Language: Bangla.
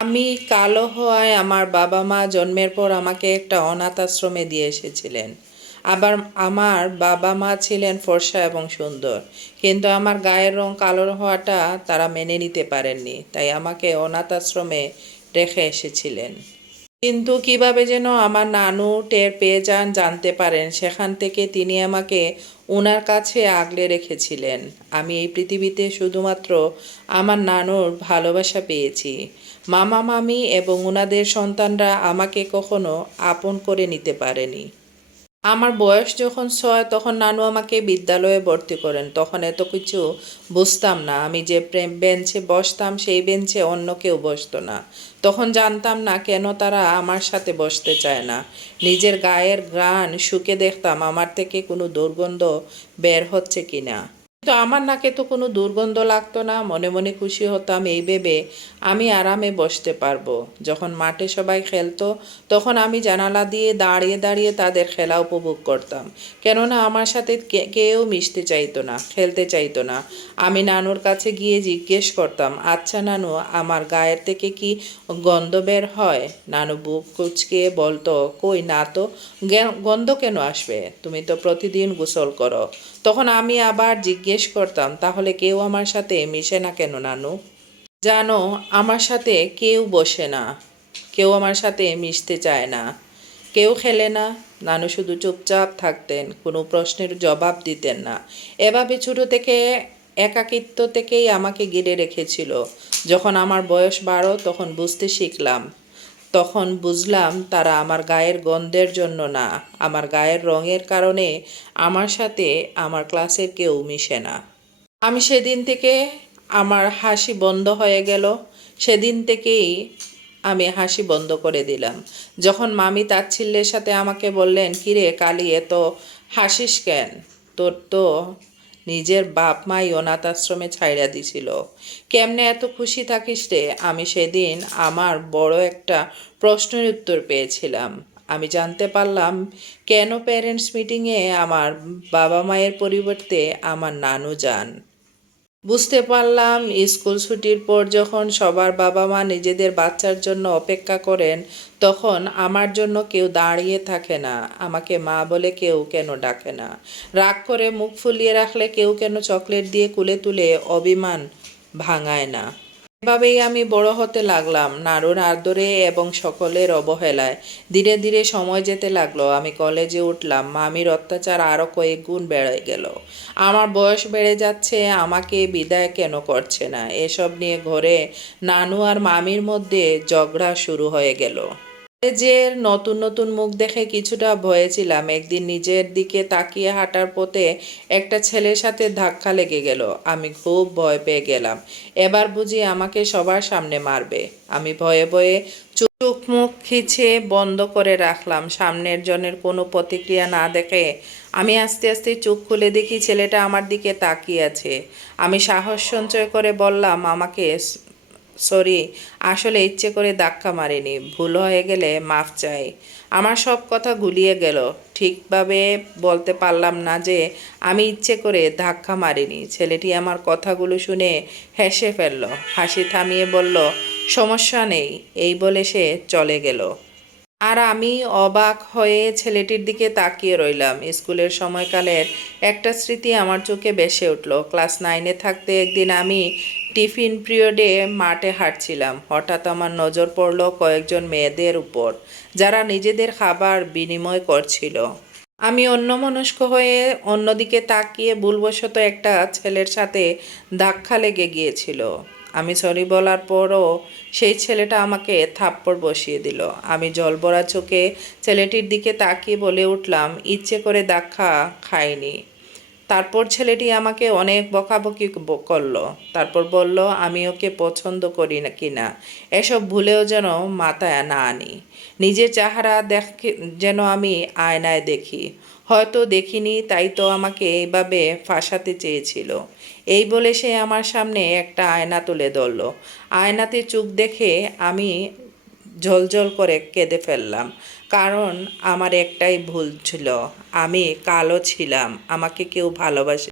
আমি কালো হওয়ায় আমার বাবা-মা জন্মের পর আমাকে একটা অনাথ আশ্রমে দিয়ে এসেছিলেন। আবার আমার বাবা-মা ছিলেন ফর্সা এবং সুন্দর। কিন্তু আমার গায়ের রং কালো হওয়াটা তারা মেনে নিতে পারেননি। তাই আমাকে অনাথ আশ্রমে রেখে এসেছিলেন। কিন্তু কিভাবে যেন আমার নানু টের পেয়ে যান, জানতে পারেন, সেখান থেকে তিনি আমাকে ওনার কাছে আগলে রেখেছিলেন। আমি এই পৃথিবীতে শুধুমাত্র আমার নানুর ভালোবাসা পেয়েছি। মামা মামি এবং ওনাদের সন্তানরা আমাকে কখনো আপন করে নিতে পারেনি। আমার বয়স যখন 6 তখন নানু আমাকে বিদ্যালয়ে ভর্তি করেন। তখন এত কিছু বুঝতাম না। আমি যে বেঞ্চে বসতাম সেই বেঞ্চে অন্য কেউ বসতো না। তখন জানতাম না কেন তারা আমার সাথে বসতে চায় না। নিজের গায়ের ঘ্রাণ শুঁকে দেখতাম আমার থেকে কোনো দুর্গন্ধ বের হচ্ছে কিনা। কিন্তু আমার নাকে তো কোনো দুর্গন্ধ লাগতো না। মনে মনে খুশি হতাম এই ভেবে আমি আরামে বসতে পারবো। যখন মাঠে সবাই খেলতো তখন আমি জানালা দিয়ে দাঁড়িয়ে দাঁড়িয়ে তাদের খেলা উপভোগ করতাম। কেননা আমার সাথে কেউ মিশতে চাইতো না, খেলতে চাইতো না। আমি নানুর কাছে গিয়ে জিজ্ঞেস করতাম, আচ্ছা নানু, আমার গায়ের থেকে কি গন্ধ বের হয়? নানু বুক কুঁচকে বলতো, কই না তো, গন্ধ কেন আসবে? তুমি তো প্রতিদিন গোসল করো। তখন আমি আবার জিজ্ঞেস করতাম, তাহলে কেউ আমার সাথে মিশে না কেন নানু? জানো, আমার সাথে কেউ বসে না, কেউ আমার সাথে মিশতে চায় না, কেউ খেলে না। নানু শুধু চুপচাপ থাকতেন, কোনো প্রশ্নের জবাব দিতেন না। এভাবে ছোটো থেকে একাকিত্ব থেকেই আমাকে ঘিরে রেখেছিল। যখন আমার বয়স 12 তখন বুঝতে শিখলাম। তখন বুঝলাম তারা আমার গায়ের গন্ধের জন্য না, আমার গায়ের রঙের কারণে আমার সাথে আমার ক্লাসের কেউ মিশে না। আমি সেদিন থেকে আমার হাসি বন্ধ হয়ে গেল। সেদিন থেকেই আমি হাসি বন্ধ করে দিলাম। যখন মামি তাচ্ছিল্যের সাথে আমাকে বললেন, কিরে কালি, এত হাসিস কেন? তোর তো নিজের বাপ মাই অনাথ আশ্রমে ছাইড়া দিছিল, কেমনে এত খুশি থাকিস রে? আমি সেদিন আমার বড় একটা প্রশ্নের উত্তর পেয়েছিলাম। আমি জানতে পারলাম কেন প্যারেন্টস মিটিংয়ে আমার বাবা মায়ের পরিবর্তে আমার নানু যান। বুঝতে পারলাম স্কুল ছুটির পর যখন সবার বাবা মা নিজেদের বাচ্চার জন্য অপেক্ষা করেন, তখন আমার জন্য কেউ দাঁড়িয়ে থাকে না। আমাকে মা বলে কেউ কেন ডাকে না? রাগ করে মুখ ফুলিয়ে রাখলে কেউ কেন চকলেট দিয়ে কুলে তুলে অভিমান ভাঙায় না? এভাবেই আমি বড় হতে লাগলাম, নাড়ুর আদরে এবং সকলের অবহেলায়। ধীরে ধীরে সময় যেতে লাগলো। আমি কলেজে উঠলাম। মামির অত্যাচার আরও কয়েক গুণ বেড়ে গেল। আমার বয়স বেড়ে যাচ্ছে, আমাকে বিদায় কেন করছে না, এসব নিয়ে ঘরে নানু আর মামির মধ্যে ঝগড়া শুরু হয়ে গেল। কলেজের নতুন নতুন মুখ দেখে কিছুটা ভয়ে ছিলাম। একদিন নিজের দিকে তাকিয়ে হাঁটার পথে একটা ছেলের সাথে ধাক্কা লেগে গেল। আমি খুব ভয় পেয়ে গেলাম। এবার বুঝি আমাকে সবার সামনে মারবে। আমি ভয়ে ভয়ে চোখ মুখ খিচে বন্ধ করে রাখলাম। সামনের জনের কোনো প্রতিক্রিয়া না দেখে আমি আস্তে আস্তে চোখ খুলে দেখি ছেলেটা আমার দিকে তাকিয়ে আছে। আমি সাহস সঞ্চয় করে বললাম, আমাকে সরি, আসলে ইচ্ছে করে ধাক্কা মারিনি, ভুল হয়ে গেলে মাফ চাই। আমার সব কথা গুলিয়ে গেল। ঠিকভাবে বলতে পারলাম না যে আমি ইচ্ছে করে ধাক্কা মারিনি। ছেলেটি আমার কথাগুলো শুনে হেসে ফেলল, হাসি থামিয়ে বলল, সমস্যা নেই, এই বলে সে চলে গেল। আর আমি অবাক হয়ে ছেলেটির দিকে তাকিয়ে রইলাম। স্কুলের সময়কালের একটা স্মৃতি আমার চোখে ভেসে উঠল। ক্লাস 9-এ থাকতে একদিন আমি টিফিন পিরিয়ডে মাঠে হাঁটছিলাম। হঠাৎ আমার নজর পড়ল কয়েকজন মেয়েদের উপর, যারা নিজেদের খাবার বিনিময় করছিল। আমি অন্যমনস্ক হয়ে অন্যদিকে তাকিয়ে ভুলবশত একটা ছেলের সাথে ধাক্কা লেগে গিয়েছিল। আমি সরি বলার পরও সেই ছেলেটা আমাকে থাপ্পড় বসিয়ে দিল। আমি জলভরা চোখে ছেলেটির দিকে তাকিয়ে বলে উঠলাম, ইচ্ছে করে ধাক্কা খাইনি। তারপর ছেলেটি আমাকে অনেক বকাবকি করলো। তারপর বলল আমি ওকে পছন্দ করি না কিনা এসব ভুলেও যেন মাথায় না আনি। নিজের চেহারা দেখে যেন আমি আয়নায় দেখি। হয়তো দেখিনি, তাই তো আমাকে এইভাবে ফাঁসাতে চেয়েছিল। এই বলে সে আমার সামনে একটা আয়না তুলে ধরল। আয়নাতে চোখ দেখে আমি ঝলঝল করে কেঁদে ফেললাম। কারণ আমার একটাই ভুল ছিল, আমি কালো ছিলাম, আমাকে কেউ ভালোবাসে